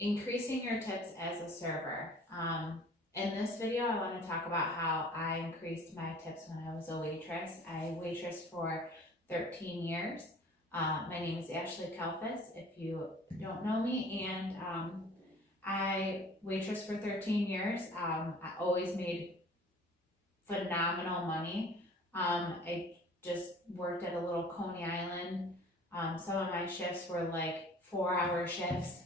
increasing your tips as a server. In this video, I want to talk about how I increased my tips when I was a waitress. I waitressed for 13 years. My name is Ashley Kalfas, if you don't know me, and I waitressed for 13 years. I always made phenomenal money. I just worked at a little Coney Island. Some of my shifts were like 4-hour shifts,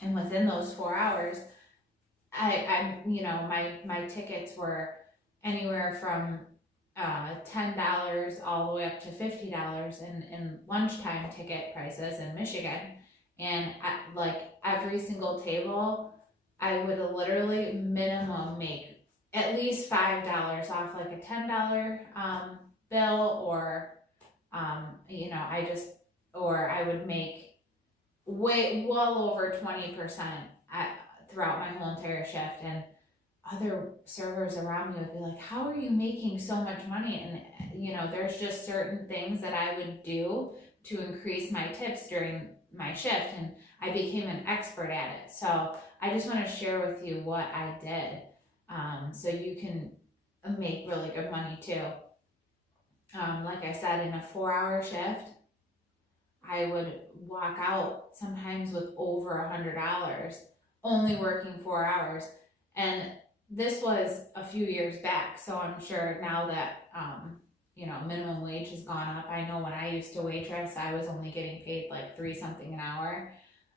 and within those 4 hours, my tickets were anywhere from $10 all the way up to $50 in lunchtime ticket prices in Michigan. And like every single table, I would literally minimum make at least $5 off like a $10 bill, or I would make well over 20% throughout my whole entire shift. And other servers around me would be like, how are you making so much money? And there's just certain things that I would do to increase my tips during my shift, and I became an expert at it. So I just want to share with you what I did, so you can make really good money too. Like I said, in a 4-hour shift, I would walk out sometimes with over $100, only working 4 hours. And this was a few years back, so I'm sure now that minimum wage has gone up. I know when I used to waitress, I was only getting paid like $3 something an hour.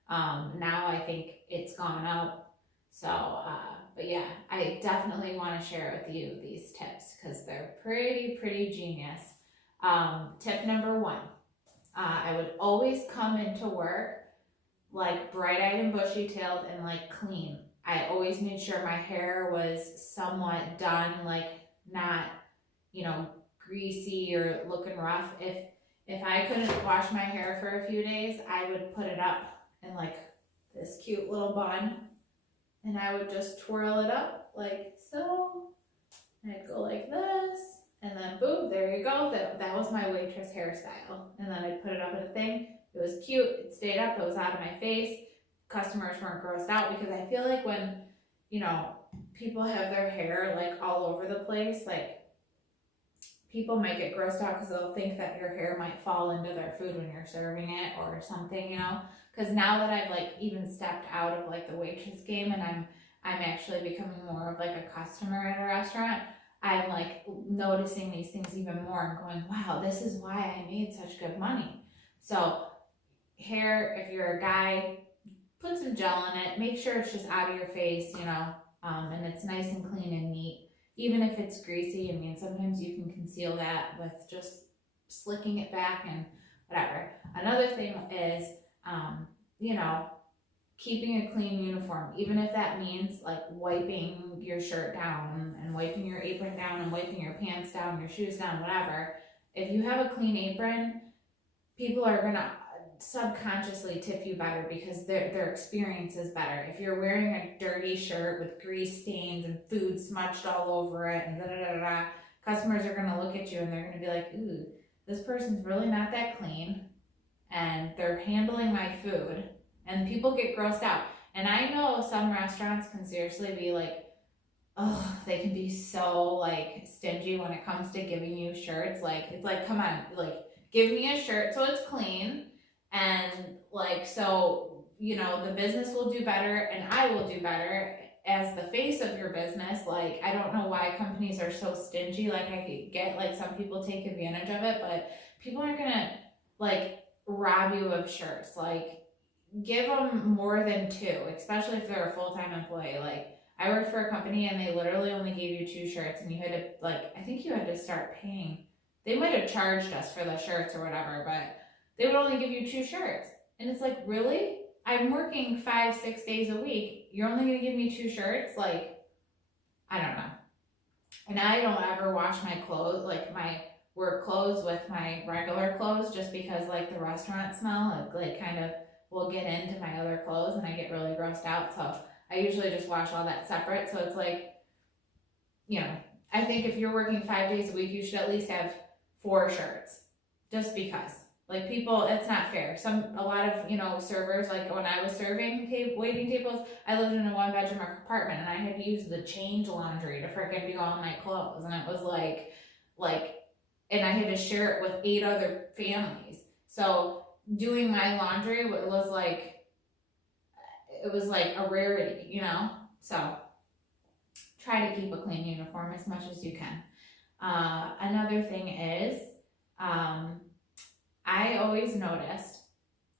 Now I think it's gone up. So, but yeah, I definitely want to share with you these tips because they're pretty genius. Tip number 1, I would always come into work like bright-eyed and bushy-tailed and like clean. I always made sure my hair was somewhat done, like not, greasy or looking rough. If I couldn't wash my hair for a few days, I would put it up in like this cute little bun, and I would just twirl it up like so. And I'd go like this, and then boom, there you go. That was my waitress hairstyle. And then I'd put it up in a thing. It was cute. It stayed up. It was out of my face. Customers weren't grossed out, because I feel like when, people have their hair like all over the place, like people might get grossed out because they'll think that your hair might fall into their food when you're serving it or something, because now that I've like even stepped out of like the waitress game, and I'm actually becoming more of like a customer at a restaurant, I'm like noticing these things even more and going, wow, this is why I made such good money. So hair, if you're a guy, put some gel in it, make sure it's just out of your face, and it's nice and clean and neat. Even if it's greasy, sometimes you can conceal that with just slicking it back and whatever. Another thing is, keeping a clean uniform, even if that means like wiping your shirt down and wiping your apron down and wiping your pants down, your shoes down, whatever. If you have a clean apron, people are gonna subconsciously tip you better because their experience is better. If you're wearing a dirty shirt with grease stains and food smudged all over it and customers are gonna look at you and they're gonna be like, ooh, this person's really not that clean, and they're handling my food, and people get grossed out. And I know some restaurants can seriously be like, oh, they can be so like stingy when it comes to giving you shirts. Like, it's like, come on, like give me a shirt so it's clean. And like, so, the business will do better and I will do better as the face of your business. Like, I don't know why companies are so stingy. Like, I get like some people take advantage of it, but people aren't gonna like rob you of shirts. Like, give them more than 2, especially if they're a full-time employee. Like, I worked for a company and they literally only gave you 2 shirts, and you had to I think you had to start paying. They might have charged us for the shirts or whatever, but they would only give you 2 shirts. And it's like, really? I'm working 5-6 days a week. You're only going to give me 2 shirts? Like, I don't know. And I don't ever wash my clothes, like my work clothes with my regular clothes, just because like the restaurant smell, like kind of will get into my other clothes and I get really grossed out. So I usually just wash all that separate. So it's like, I think if you're working 5 days a week, you should at least have 4 shirts, just because. Like people, it's not fair. A lot of, servers, like when I was serving waiting tables, I lived in a 1-bedroom apartment and I had to use the change laundry to freaking do all my clothes. And it was and I had to share it with 8 other families. So doing my laundry was like, it was like a rarity, So try to keep a clean uniform as much as you can. Another thing is, I always noticed,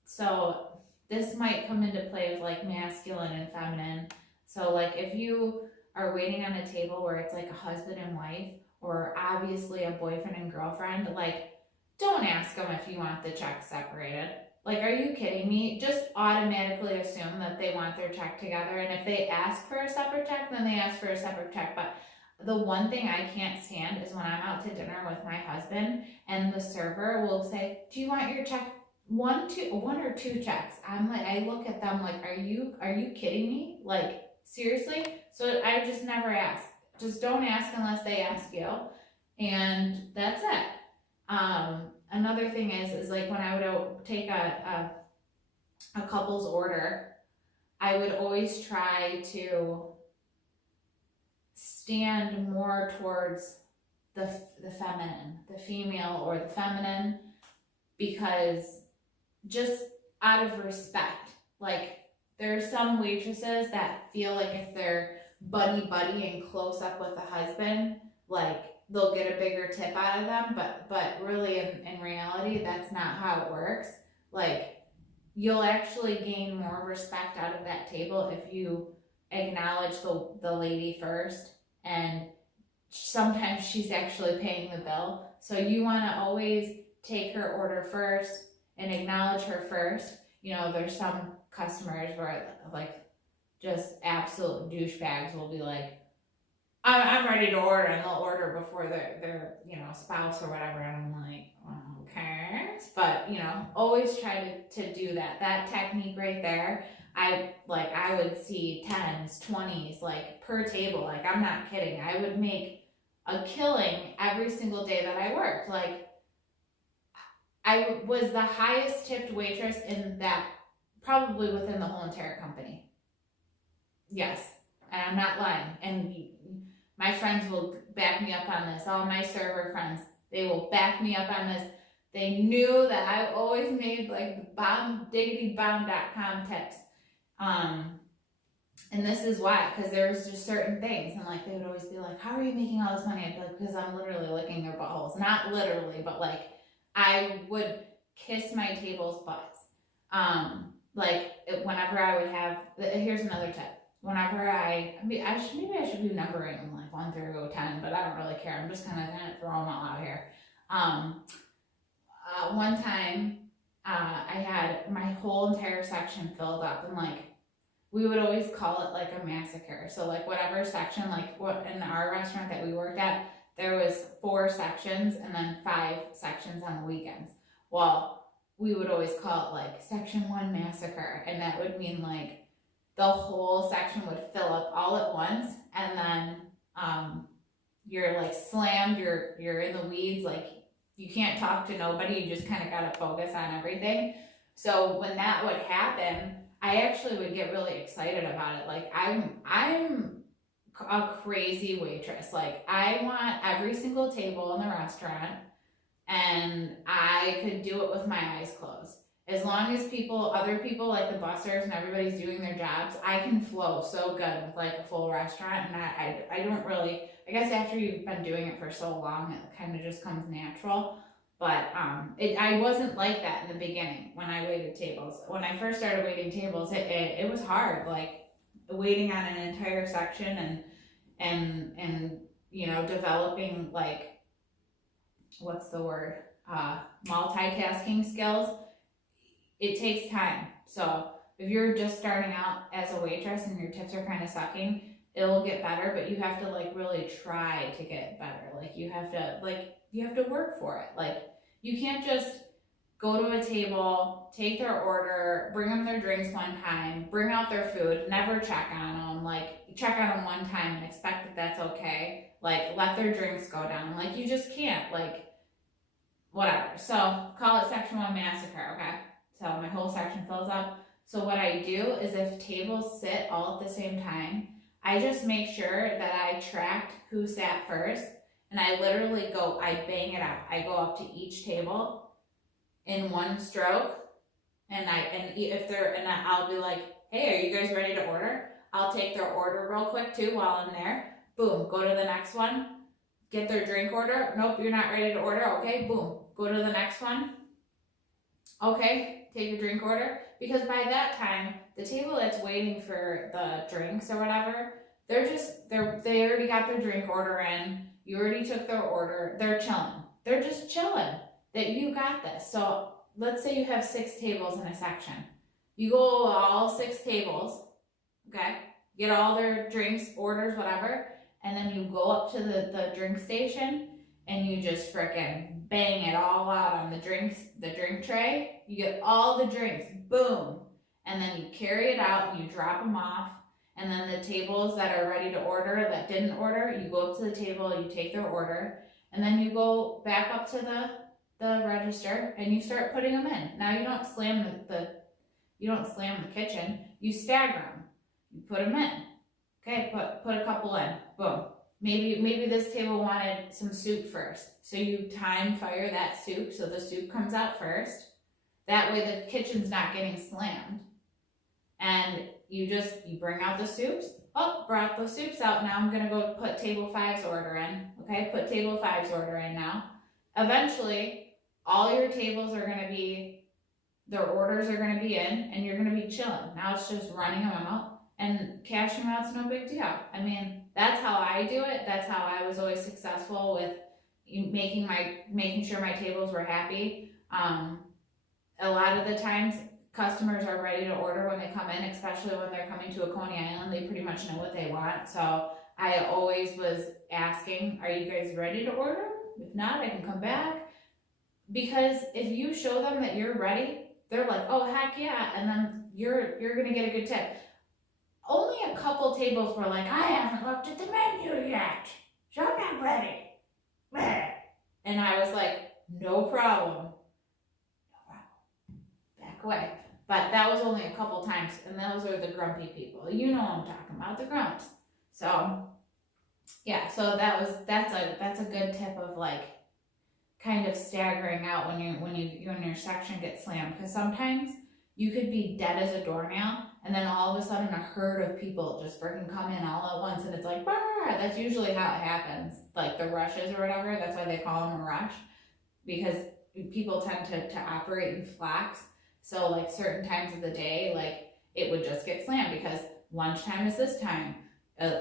so this might come into play of like masculine and feminine. So like if you are waiting on a table where it's like a husband and wife, or obviously a boyfriend and girlfriend, like don't ask them if you want the check separated. Like, are you kidding me? Just automatically assume that they want their check together. And if they ask for a separate check, then they ask for a separate check. But the one thing I can't stand is when I'm out to dinner with my husband and the server will say, do you want your check one or two checks? I'm like, I look at them like, are you kidding me? Like, seriously? So I just never ask. Just don't ask unless they ask you. And that's it. Another thing is like when I would take a couple's order, I would always try to stand more towards the feminine, the female or the feminine, because just out of respect. Like there are some waitresses that feel like if they're buddy and close up with the husband, like they'll get a bigger tip out of them, but really in reality, that's not how it works. Like you'll actually gain more respect out of that table if you acknowledge the lady first, and sometimes she's actually paying the bill. So you want to always take her order first and acknowledge her first. There's some customers where like just absolute douchebags will be like, I'm ready to order, and they'll order before their spouse or whatever, and I'm like, okay. But always try to do that technique right there. I would see 10s, 20s like per table. Like I'm not kidding. I would make a killing every single day that I worked. Like I was the highest tipped waitress in that, probably within the whole entire company. Yes, and I'm not lying. And my friends will back me up on this. All my server friends, they will back me up on this. They knew that I always made like the diggitybomb.com tips. And this is why, because there's just certain things, and like they would always be like, how are you making all this money? I'd be like, because I'm literally licking their buttholes. Not literally, but like I would kiss my table's butts. Whenever I would have, here's another tip. Whenever I should be numbering them like 1 through 10, but I don't really care. I'm just kind of throwing them all out here. One time, I had my whole entire section filled up, and like we would always call it like a massacre. So like whatever section, like what in our restaurant that we worked at, there was 4 sections and then 5 sections on the weekends. Well, we would always call it like section 1 massacre, and that would mean like the whole section would fill up all at once, and then you're like slammed, you're in the weeds, like you can't talk to nobody, you just kind of got to focus on everything. So when that would happen, I actually would get really excited about it. Like I'm a crazy waitress. Like I want every single table in the restaurant, and I could do it with my eyes closed. As long as other people like the bussers and everybody's doing their jobs, I can flow so good with like a full restaurant. And I don't really, I guess after you've been doing it for so long, it kind of just comes natural. But I wasn't like that in the beginning when I waited tables. When I first started waiting tables, it was hard, like waiting on an entire section and developing like, what's the word, multitasking skills. It takes time. So if you're just starting out as a waitress and your tips are kind of sucking, it'll get better, but you have to like really try to get better. Like you have to work for it. Like you can't just go to a table, take their order, bring them their drinks one time, bring out their food, never check on them, like check on them one time and expect that that's okay. Like let their drinks go down. Like you just can't. Like whatever. So call it section 1 massacre, okay? So my whole section fills up. So what I do is if tables sit all at the same time, I just make sure that I tracked who sat first, and I literally I bang it out. I go up to each table in one stroke, and I'll be like, hey, are you guys ready to order? I'll take their order real quick too while I'm there. Boom, go to the next one, get their drink order. Nope, you're not ready to order. Okay, boom, go to the next one. Okay, take your drink order. Because by that time, the table that's waiting for the drinks or whatever, they already got their drink order in. You already took their order. They're chilling. They're just chilling that you got this. So let's say you have 6 tables in a section. You go all 6 tables, okay? Get all their drinks, orders, whatever, and then you go up to the drink station and you just frickin' bang it all out on the drink tray. You get all the drinks, boom. And then you carry it out and you drop them off. And then the tables that are ready to order, that didn't order, you go up to the table, you take their order, and then you go back up to the register and you start putting them in. Now you don't slam the kitchen, you stagger them. You put them in. Okay, put a couple in. Boom. Maybe this table wanted some soup first. So you time fire that soup so the soup comes out first. That way the kitchen's not getting slammed. And you bring out the soups. Oh, brought the soups out. Now I'm gonna go put table 5's order in. Okay, put table 5's order in now. Eventually, all your tables are gonna be, their orders are gonna be in, and you're gonna be chilling. Now it's just running them out, and cashing them out's no big deal. I mean, that's how I do it. That's how I was always successful with making sure my tables were happy. A lot of the times, customers are ready to order when they come in, especially when they're coming to a Coney Island. They pretty much know what they want. So I always was asking, are you guys ready to order? If not, I can come back. Because if you show them that you're ready, they're like, oh, heck yeah. And then you're gonna get a good tip. Only a couple tables were like, I haven't looked at the menu yet, so I'm not ready. And I was like, no problem. Back away. But that was only a couple times, and those are the grumpy people. You know what I'm talking about, the grumps. So yeah, so that's a good tip of like kind of staggering out when your section gets slammed, because sometimes you could be dead as a doornail, and then all of a sudden a herd of people just freaking come in all at once, and it's like, bah! That's usually how it happens, like the rushes or whatever. That's why they call them a rush, because people tend to operate in flocks. So like certain times of the day, like it would just get slammed because lunchtime is this time,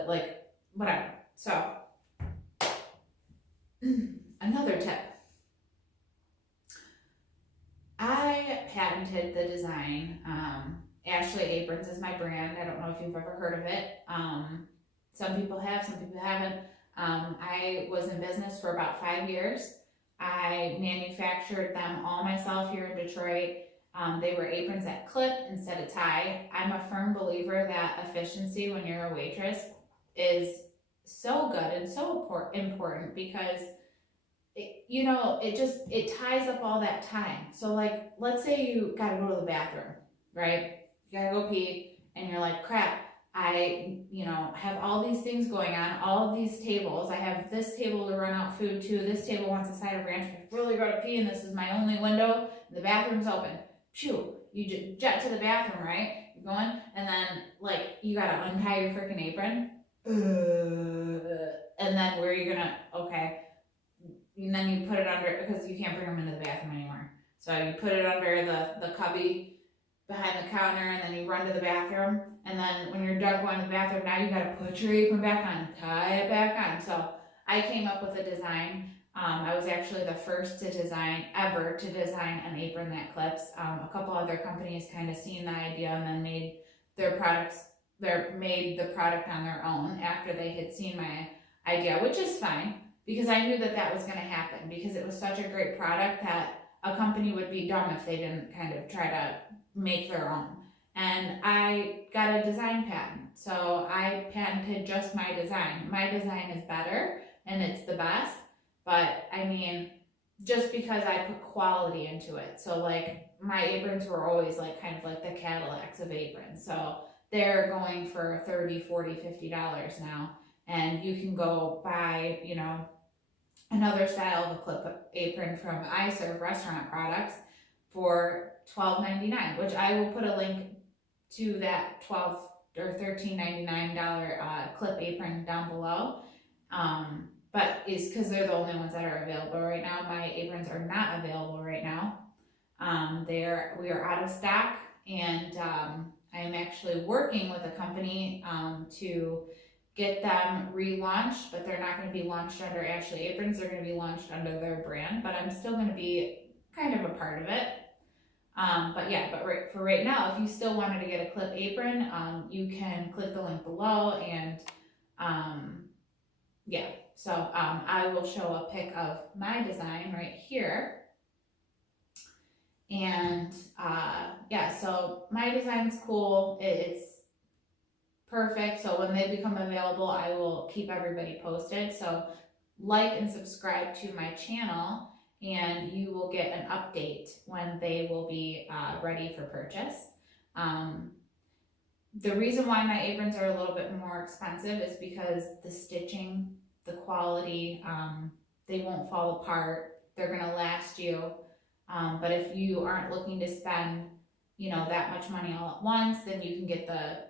like whatever. So another tip. I patented the design. Ashley Aprons is my brand. I don't know if you've ever heard of it. Some people have, some people haven't. I was in business for about 5 years. I manufactured them all myself here in Detroit. They were aprons that clip instead of tie. I'm a firm believer that efficiency when you're a waitress is so good and so important, because it ties up all that time. So like, let's say you gotta go to the bathroom, right? You gotta go pee, and you're like, crap, I have all these things going on, all of these tables. I have this table to run out food to, this table wants a side of ranch, but I really gotta pee, and this is my only window, and the bathroom's open. Phew, you jet to the bathroom, right? You're going, and then like you gotta untie your freaking apron, and then where are you gonna, okay, and then you put it under, because you can't bring them into the bathroom anymore. So you put it under the cubby behind the counter, and then you run to the bathroom, and then when you're done going to the bathroom, now you gotta put your apron back on, tie it back on. So I came up with a design. I was actually the first ever to design an apron that clips. A couple other companies kind of seen the idea and then made the product on their own after they had seen my idea, which is fine, because I knew that was going to happen, because it was such a great product that a company would be dumb if they didn't kind of try to make their own. And I got a design patent, so I patented just my design. My design is better and it's the best. But I mean, just because I put quality into it. So like my aprons were always like kind of like the Cadillacs of aprons. So they're going for $30, $40, $50 now. And you can go buy, you know, another style of a clip apron from iServ restaurant products for $12.99, which I will put a link to that $12 or $13.99 clip apron down below. But is because they're the only ones that are available right now. My aprons are not available right now. We are out of stock, and I am actually working with a company to get them relaunched, but they're not going to be launched under Ashley Aprons. They're going to be launched under their brand, but I'm still going to be kind of a part of it. But for right now, if you still wanted to get a clip apron, you can click the link below, and So I will show a pic of my design right here. And so my design's cool. It's perfect. So when they become available, I will keep everybody posted. So like and subscribe to my channel, and you will get an update when they will be ready for purchase. The reason why my aprons are a little bit more expensive is because the stitching, the quality, they won't fall apart. They're gonna last you. But if you aren't looking to spend, you know, that much money all at once, then you can get the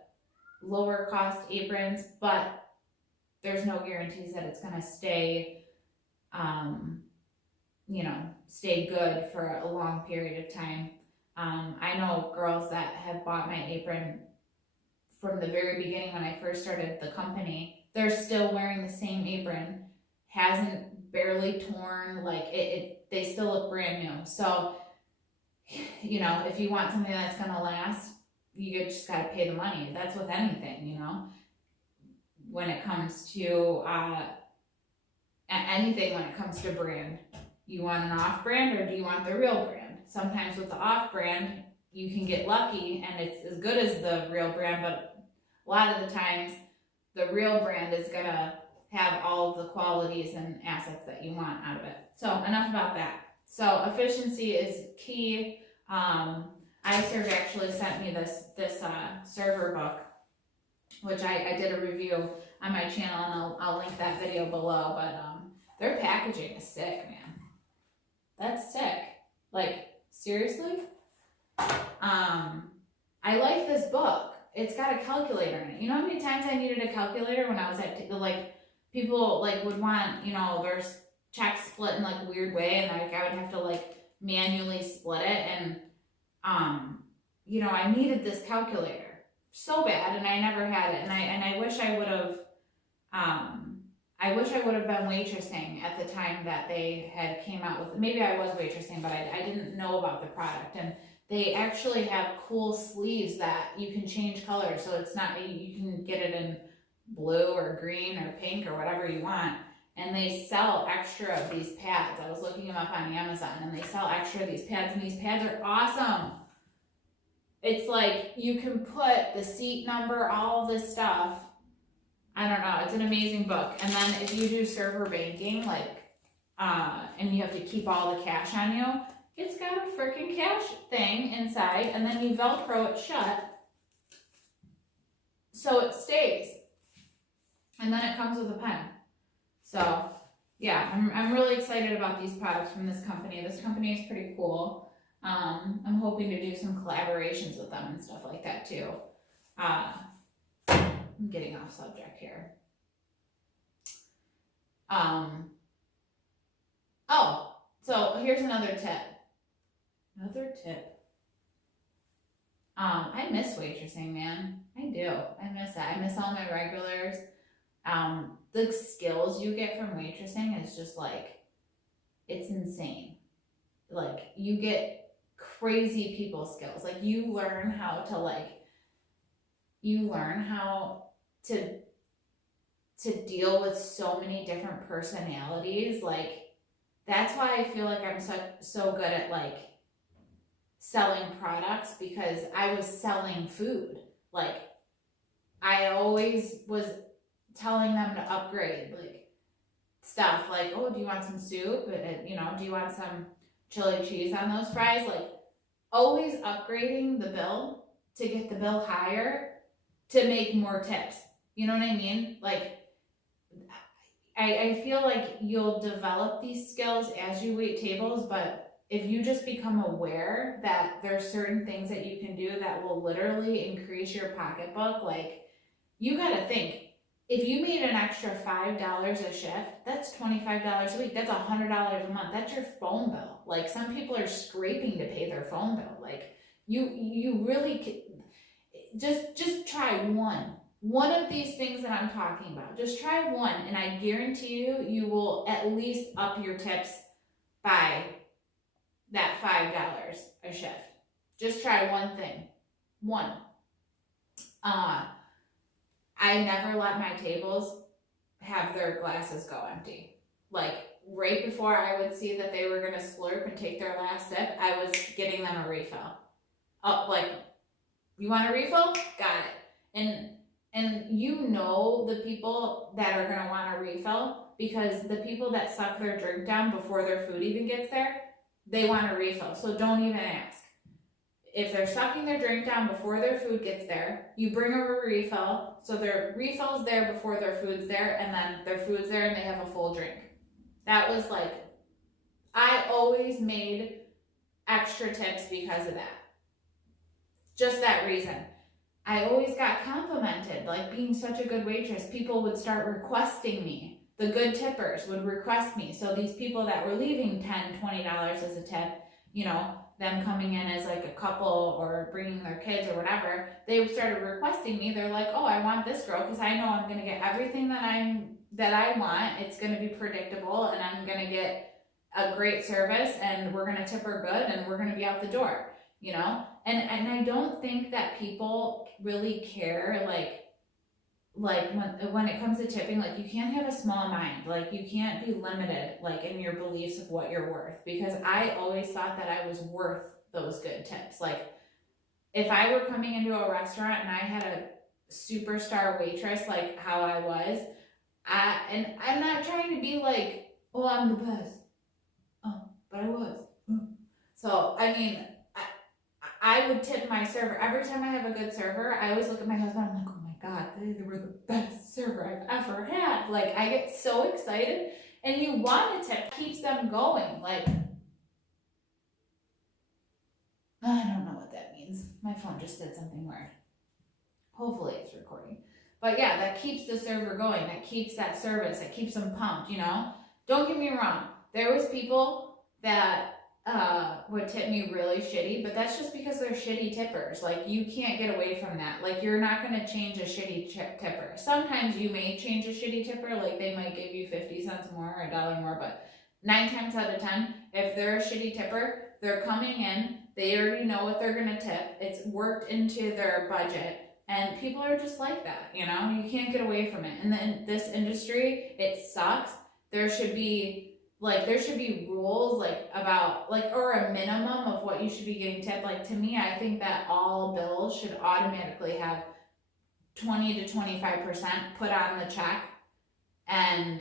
lower cost aprons, but there's no guarantees that it's gonna stay, stay good for a long period of time. I know girls that have bought my apron from the very beginning when I first started the company. They're still wearing the same apron, hasn't barely torn, like they still look brand new. So, you know, if you want something that's gonna last, you just gotta pay the money. That's with anything, you know. When it comes to anything, when it comes to brand, you want an off-brand or do you want the real brand? Sometimes with the off-brand, you can get lucky and it's as good as the real brand, but a lot of the times the real brand is gonna have all of the qualities and assets that you want out of it. So enough about that. So efficiency is key. iServ actually sent me this server book, which I did a review on my channel, and I'll link that video below. But their packaging is sick, man. That's sick. Like, seriously? I like this book. It's got a calculator in it. You know how many times I needed a calculator when I was at people would want, you know, their checks split in like a weird way, and like I would have to like manually split it, and you know, I needed this calculator so bad, and I never had it, and I wish I would have been waitressing at the time that they had came out with. Maybe I was waitressing, but I didn't know about the product. And they actually have cool sleeves that you can change colors, so it's not, you can get it in blue or green or pink or whatever you want. And they sell extra of these pads. I was looking them up on Amazon, and they sell extra of these pads, and these pads are awesome. It's like you can put the seat number, all of this stuff. I don't know, it's an amazing book. And then if you do server banking, and you have to keep all the cash on you, it's got a freaking cash thing inside, and then you Velcro it shut so it stays. And then it comes with a pen. So yeah, I'm really excited about these products from this company. This company is pretty cool. I'm hoping to do some collaborations with them and stuff like that too. I'm getting off subject here. So here's another tip. I miss waitressing, man. I do. I miss that. I miss all my regulars. The skills you get from waitressing is just like, it's insane. Like, you get crazy people skills. Like, you learn how to deal with so many different personalities. Like, that's why I feel like I'm so good at like selling products, because I was selling food. Like, I always was telling them to upgrade like stuff, stuff like, oh, do you want some soup? You know, do you want some chili cheese on those fries? Like, always upgrading the bill to get the bill higher to make more tips. You know what I mean? Like, I feel like you'll develop these skills as you wait tables, but if you just become aware that there's certain things that you can do that will literally increase your pocketbook, like, you gotta think, if you made an extra $5 a shift, that's $25 a week, that's $100 a month, that's your phone bill. Like, some people are scraping to pay their phone bill. Like, you really just try one of these things that I'm talking about. Just try one, and I guarantee you, you will at least up your tips by that $5 a shift. Just try one thing. One. I never let my tables have their glasses go empty. Like, right before I would see that they were gonna slurp and take their last sip, I was getting them a refill. Oh, like, you want a refill? Got it. And you know the people that are gonna want a refill, because the people that suck their drink down before their food even gets there, they want a refill. So don't even ask. If they're sucking their drink down before their food gets there, you bring them a refill, so their refill's there before their food's there, and then their food's there and they have a full drink. That was like, I always made extra tips because of that. Just that reason. I always got complimented, like, being such a good waitress. People would start requesting me. The good tippers would request me. So these people that were leaving $10, $20 as a tip, you know, them coming in as like a couple or bringing their kids or whatever, they started requesting me. They're like, oh, I want this girl because I know I'm going to get everything that I want. It's going to be predictable, and I'm going to get a great service, and we're going to tip her good, and we're going to be out the door, you know? And I don't think that people really care, like when it comes to tipping, like, you can't have a small mind. Like, you can't be limited, like, in your beliefs of what you're worth, because I always thought that I was worth those good tips. Like, if I were coming into a restaurant and I had a superstar waitress, like how I was, and I'm not trying to be like, oh, I'm the best, but I was. So, I mean, I would tip my server. Every time I have a good server, I always look at my husband, I'm like, oh my God, they were the best server I've ever had. Like, I get so excited, and you want to tip, keeps them going. Like, I don't know what that means. My phone just did something weird. Hopefully it's recording. But yeah, that keeps the server going. That keeps that service. That keeps them pumped, you know? Don't get me wrong. There was people that would tip me really shitty, but that's just because they're shitty tippers. Like, you can't get away from that. Like, you're not going to change a shitty tipper. Sometimes you may change a shitty tipper, like they might give you 50 cents more or $1 more, but 9 times out of 10, if they're a shitty tipper, they're coming in, they already know what they're going to tip, it's worked into their budget, and people are just like that, you know? You can't get away from it. And then this industry, it sucks. There should be rules, like, about, like, or a minimum of what you should be getting tipped. Like, to me, I think that all bills should automatically have 20 to 25% put on the check, and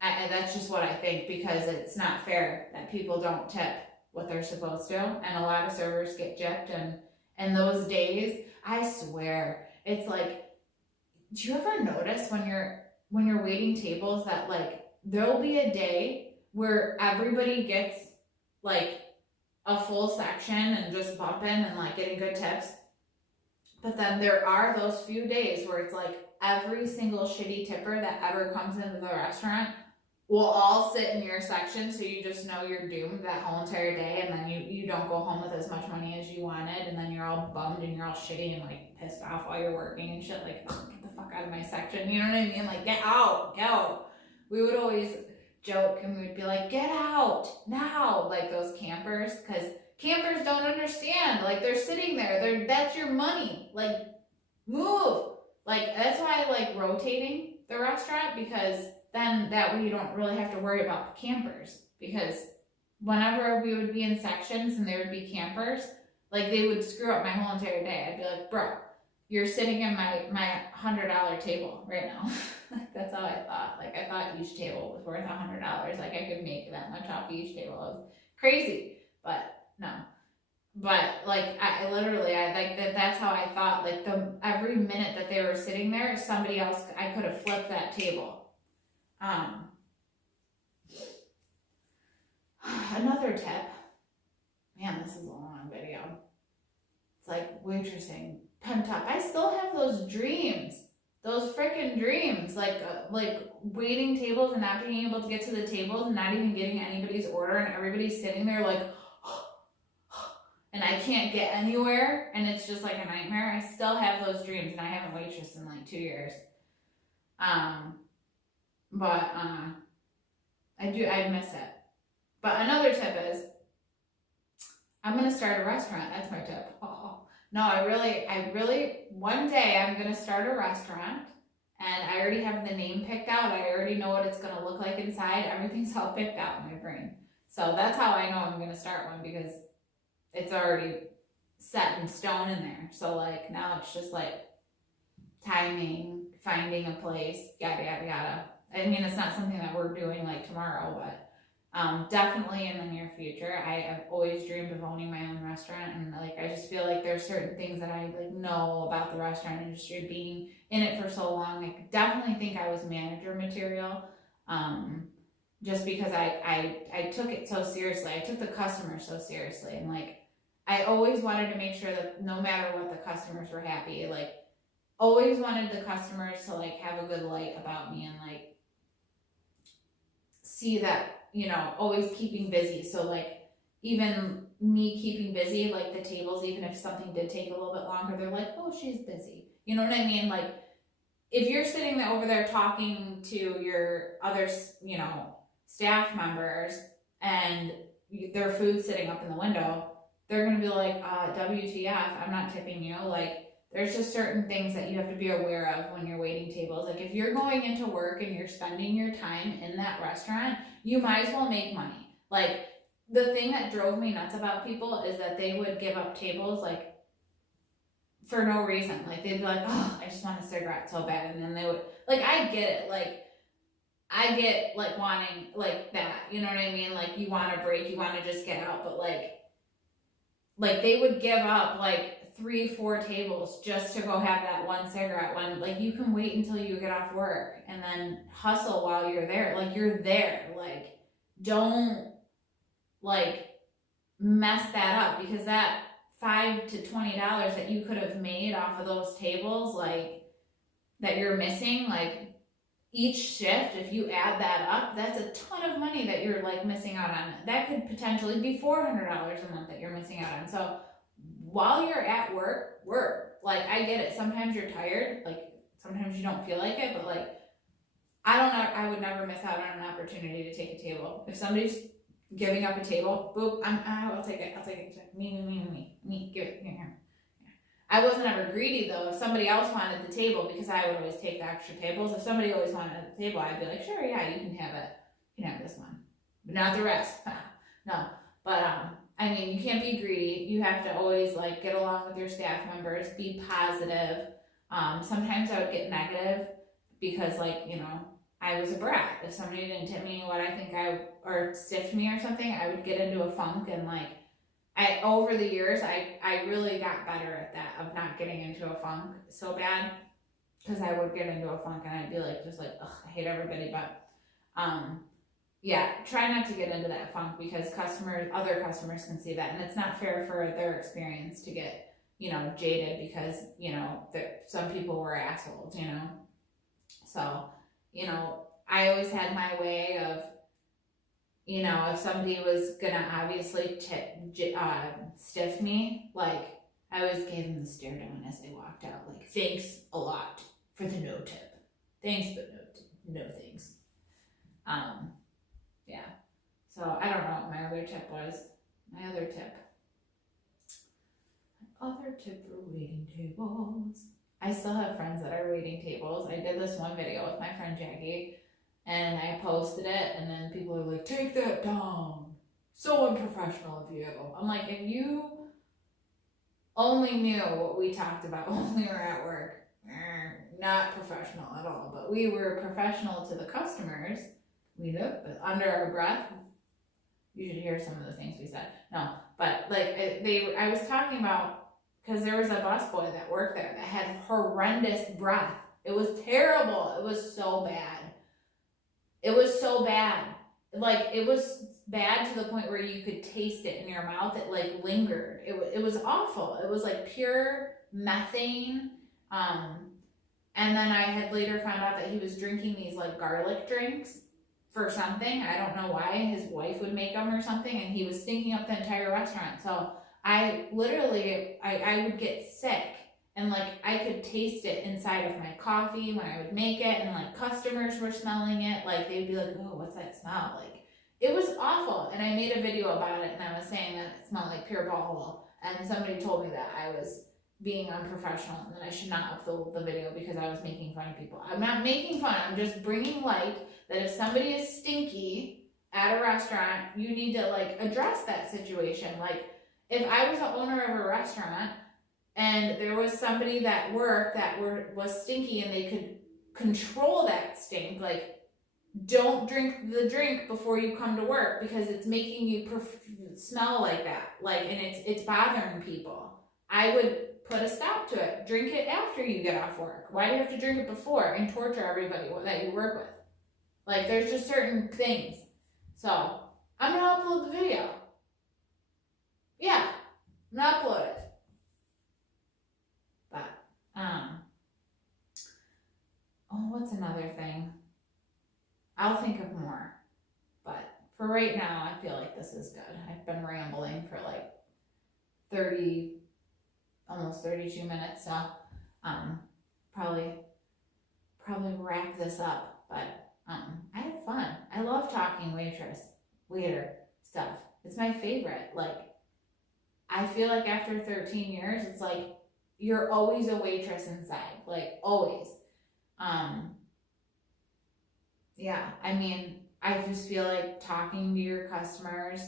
that's just what I think, because it's not fair that people don't tip what they're supposed to, and a lot of servers get gypped, and those days, I swear, it's like, do you ever notice when you're waiting tables that, like, there'll be a day where everybody gets, like, a full section and just bumping and, like, getting good tips. But then there are those few days where it's like every single shitty tipper that ever comes into the restaurant will all sit in your section, so you just know you're doomed that whole entire day, and then you don't go home with as much money as you wanted, and then you're all bummed and you're all shitty and, like, pissed off while you're working and shit, like, oh, get the fuck out of my section, you know what I mean? Like, get out, go. We would always joke and we'd be like, get out now, like those campers, because campers don't understand. Like, they're sitting there, that's your money, like, move. Like, that's why I like rotating the restaurant, because then that way you don't really have to worry about the campers, because whenever we would be in sections and there would be campers, like, they would screw up my whole entire day. I'd be like, bro, you're sitting in my $100 table right now. Like, that's how I thought. Like, I thought each table was worth $100. Like, I could make that much off each table. It was crazy, but no. But like, I literally, I like that's how I thought. Like, every minute that they were sitting there, somebody else, I could have flipped that table. Another tip. Man, this is a long video. It's like waitressing, pent up. I still have those dreams. Those freaking dreams. Like waiting tables and not being able to get to the tables and not even getting anybody's order, and everybody's sitting there like, and I can't get anywhere, and it's just like a nightmare. I still have those dreams, and I haven't waitressed in like 2 years. But I miss it. But another tip is, I'm gonna start a restaurant. That's my tip. Oh. No, I really, one day I'm gonna start a restaurant, and I already have the name picked out. I already know what it's gonna look like inside. Everything's all picked out in my brain. So that's how I know I'm gonna start one, because it's already set in stone in there. So like, now it's just like timing, finding a place, yada, yada, yada. I mean, it's not something that we're doing like tomorrow, but definitely in the near future. I have always dreamed of owning my own restaurant, and like, I just feel like there's certain things that I like know about the restaurant industry, being in it for so long. I definitely think I was manager material, just because I took it so seriously. I took the customer so seriously, and like, I always wanted to make sure that no matter what, the customers were happy. Like, always wanted the customers to like have a good light about me, and like see that, you know, always keeping busy. So like, even me keeping busy, like the tables, even if something did take a little bit longer, they're like, oh, she's busy. You know what I mean? Like, if you're sitting there over there talking to your other, you know, staff members, and their food's sitting up in the window, they're gonna be like, WTF, I'm not tipping you. Like, there's just certain things that you have to be aware of when you're waiting tables. Like, if you're going into work and you're spending your time in that restaurant, you might as well make money. Like, the thing that drove me nuts about people is that they would give up tables, like, for no reason. Like, they'd be like, oh, I just want a cigarette so bad. And then they would, like, I get it. Like, I get, like, wanting, like, that. You know what I mean? Like, you want a break, you want to just get out. But, like, they would give up, like, 3-4 tables just to go have that one cigarette. When like, you can wait until you get off work and then hustle while you're there. Like, you're there. Like, don't like mess that up, because that $5 to $20 that you could have made off of those tables, like, that you're missing, like, each shift, if you add that up, that's a ton of money that you're like missing out on. That could potentially be $400 a month that you're missing out on. So while you're at work. Like, I get it. Sometimes you're tired. Like, sometimes you don't feel like it, but like, I would never miss out on an opportunity to take a table. If somebody's giving up a table, boop, I'll take it. Me, give it, here. I wasn't ever greedy though. If somebody else wanted the table, because I would always take the extra tables. If somebody always wanted the table, I'd be like, sure, yeah, you can have it. You can have this one, but not the rest. No, but I mean, you can't be greedy. You have to always like get along with your staff members, be positive. Sometimes I would get negative because, like, you know, I was a brat. If somebody didn't tip me what I think or stiffed me or something, I would get into a funk. And like, over the years, I really got better at that, of not getting into a funk so bad, because I would get into a funk and I'd be like, just like, ugh, I hate everybody. But yeah, try not to get into that funk, because other customers can see that, and it's not fair for their experience to get, you know, jaded because, you know, some people were assholes, you know. So, you know, I always had my way of, you know, if somebody was gonna obviously stiff me, like, I always gave them the stare down as they walked out, like, thanks a lot for the no tip. Thanks, but no thanks. Yeah. So I don't know what my other tip was. My other tip for waiting tables. I still have friends that are waiting tables. I did this one video with my friend Jackie, and I posted it, and then people are like, take that down. So unprofessional of you. I'm like, if you only knew what we talked about when we were at work. Not professional at all, but we were professional to the customers. We did, but under our breath, you should hear some of the things we said. No, but like I was talking about, because there was a busboy that worked there that had horrendous breath. It was terrible. It was so bad. It was so bad. Like, it was bad to the point where you could taste it in your mouth. It like lingered. It was awful. It was like pure methane. And then I had later found out that he was drinking these like garlic drinks for something. I don't know why. His wife would make them or something, and he was stinking up the entire restaurant. So I literally, I would get sick, and like I could taste it inside of my coffee when I would make it, and like customers were smelling it. Like they'd be like, oh, what's that smell? Like, it was awful. And I made a video about it, and I was saying that it smelled like pure butthole. And somebody told me that I was being unprofessional and that I should not upload the video because I was making fun of people. I'm not making fun. I'm just bringing light that if somebody is stinky at a restaurant, you need to like address that situation. Like, if I was the owner of a restaurant and there was somebody that worked that was stinky and they could control that stink, like, don't drink the drink before you come to work because it's making you smell like that. Like, and it's bothering people. I would put a stop to it. Drink it after you get off work. Why do you have to drink it before and torture everybody that you work with? Like, there's just certain things. So, I'm gonna upload the video. Yeah, I'm gonna upload it. But, oh, what's another thing? I'll think of more. But for right now, I feel like this is good. I've been rambling for like almost 32 minutes, so probably wrap this up. But I had fun. I love talking waiter stuff. It's my favorite. Like, I feel like after 13 years, it's like you're always a waitress inside, like always. Yeah, I mean, I just feel like talking to your customers,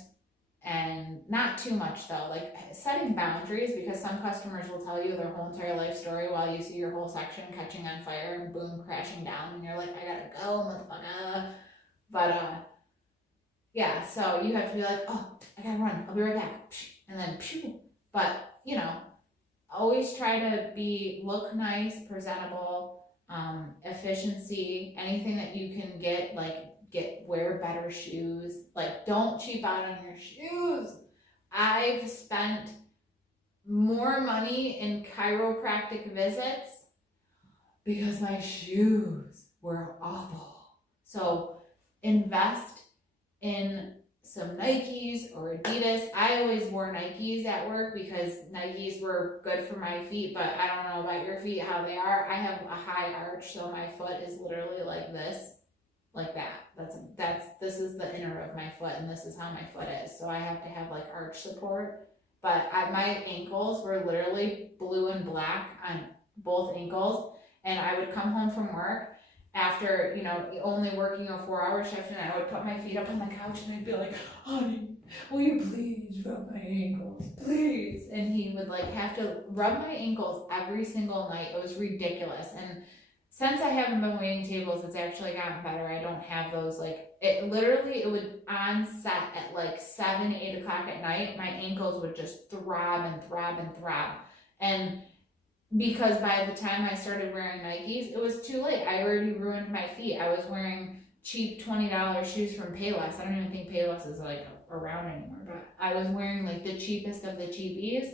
and not too much though, like setting boundaries, because some customers will tell you their whole entire life story while you see your whole section catching on fire and boom, crashing down, and you're like, I gotta go, motherfucker. But yeah, so you have to be like, oh, I gotta run, I'll be right back, and then phew. But you know, always try to look nice, presentable, efficiency, anything that you can get, like wear better shoes. Like, don't cheap out on your shoes. I've spent more money in chiropractic visits because my shoes were awful. So invest in some Nikes or Adidas. I always wore Nikes at work because Nikes were good for my feet, but I don't know about your feet, how they are. I have a high arch, so my foot is literally like this. Like that. This is the inner of my foot, and this is how my foot is. So I have to have like arch support. But my ankles were literally blue and black on both ankles, and I would come home from work after, you know, only working a 4-hour shift, and I would put my feet up on the couch and I'd be like, honey, will you please rub my ankles, please? And he would like have to rub my ankles every single night. It was ridiculous. And since I haven't been waiting tables, it's actually gotten better. I don't have those, like, it would on set at like 7, 8 o'clock at night, my ankles would just throb and throb and throb. And because by the time I started wearing Nikes, it was too late. I already ruined my feet. I was wearing cheap $20 shoes from Payless. I don't even think Payless is like around anymore, but I was wearing like the cheapest of the cheapies.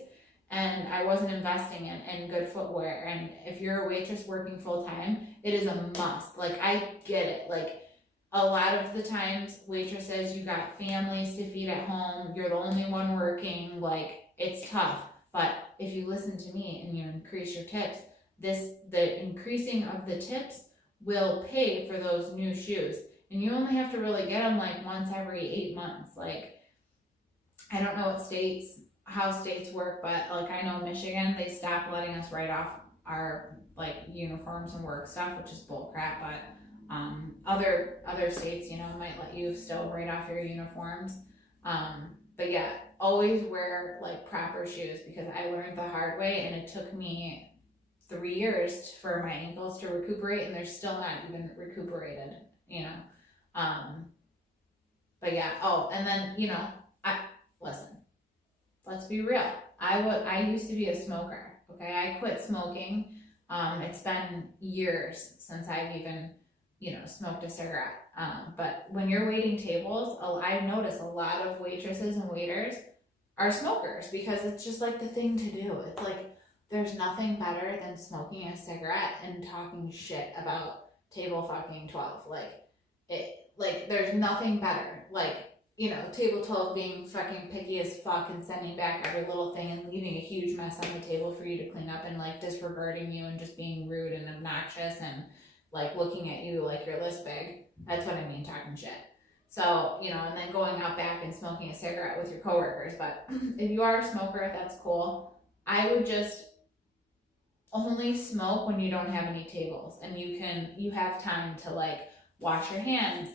And I wasn't investing in good footwear. And if you're a waitress working full time, it is a must. Like, I get it. Like, a lot of the times, waitresses, you got families to feed at home. You're the only one working. Like, it's tough. But if you listen to me and you increase your tips, the increasing of the tips will pay for those new shoes. And you only have to really get them like once every 8 months. Like, I don't know how states work, but like I know Michigan, they stopped letting us write off our like uniforms and work stuff, which is bull crap. But other states, you know, might let you still write off your uniforms. But yeah, always wear like proper shoes, because I learned the hard way, and it took me 3 years for my ankles to recuperate, and they're still not even recuperated, you know. But yeah, oh, and then, you know, listen, let's be real. I used to be a smoker, okay? I quit smoking. It's been years since I've even, you know, smoked a cigarette. But when you're waiting tables, I've noticed a lot of waitresses and waiters are smokers, because it's just like the thing to do. It's like, there's nothing better than smoking a cigarette and talking shit about table fucking 12. Like there's nothing better. Like, you know, table 12 being fucking picky as fuck and sending back every little thing and leaving a huge mess on the table for you to clean up, and like disregarding you and just being rude and obnoxious and like looking at you like you're list big. That's what I mean, talking shit. So, you know, and then going out back and smoking a cigarette with your coworkers. But if you are a smoker, that's cool. I would just only smoke when you don't have any tables, and you have time to like wash your hands,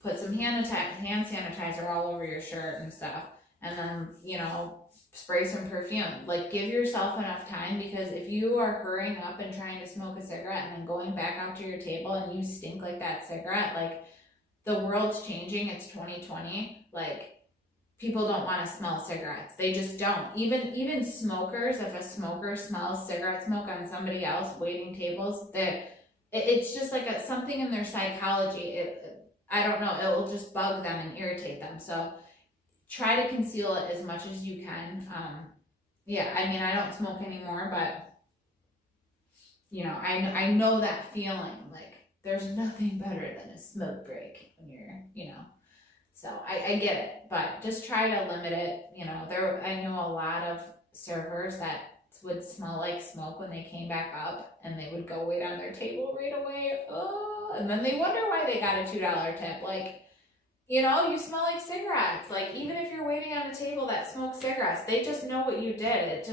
put some hand sanitizer all over your shirt and stuff, and then, you know, spray some perfume. Like, give yourself enough time, because if you are hurrying up and trying to smoke a cigarette and then going back out to your table and you stink like that cigarette, like, the world's changing. It's 2020. Like, people don't want to smell cigarettes. They just don't. Even smokers, if a smoker smells cigarette smoke on somebody else waiting tables, it's just like something in their psychology. I don't know, it will just bug them and irritate them. So try to conceal it as much as you can. Yeah, I mean, I don't smoke anymore, but, you know, I know that feeling. Like, there's nothing better than a smoke break when you're, you know. So I get it, but just try to limit it. You know, I know a lot of servers that would smell like smoke when they came back up, and they would go wait on their table right away. Oh, and then they wonder why they got a $2 tip. Like, you know, you smell like cigarettes. Like, even if you're waiting on a table that smokes cigarettes, they just know what you did.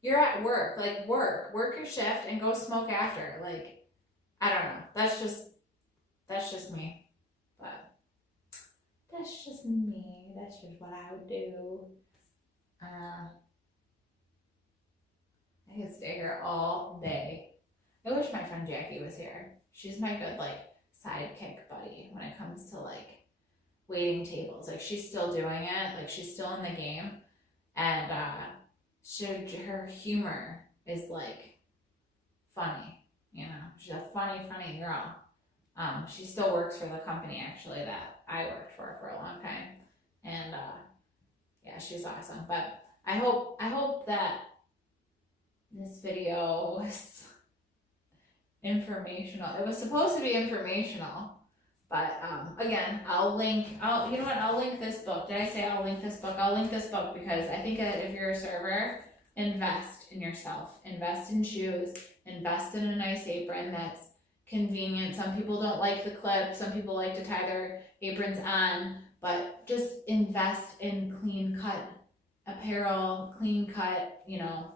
You're at work. Like, work your shift and go smoke after. Like, I don't know. That's just me. But that's just me. That's just what I would do. I could stay here all day. I wish my friend Jackie was here. She's my good, like, sidekick buddy when it comes to, like, waiting tables. Like, she's still doing it. Like, she's still in the game. And her humor is, like, funny. You know, she's a funny girl. She still works for the company, actually, that I worked for a long time. And yeah, she's awesome. But I hope that this video was informational. It was supposed to be informational, but again, I'll link this book. Did I say I'll link this book? I'll link this book because I think that if you're a server, invest in yourself. Invest in shoes. Invest in a nice apron that's convenient. Some people don't like the clip. Some people like to tie their aprons on, but just invest in clean cut apparel, clean cut, you know,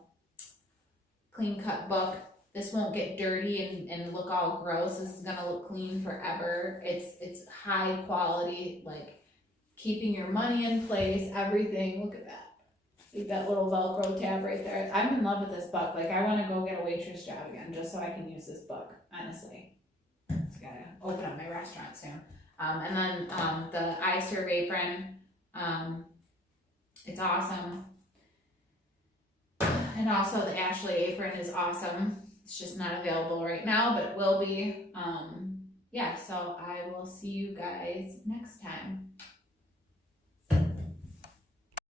clean cut book. This won't get dirty and look all gross. This is gonna look clean forever. It's high quality, like keeping your money in place, everything. Look at that. See that little Velcro tab right there? I'm in love with this book. Like, I want to go get a waitress job again just so I can use this book, honestly. Just gotta open up my restaurant soon. And then the iServ apron, it's awesome. And also the Ashley apron is awesome. It's just not available right now, but it will be. Yeah, so I will see you guys next time.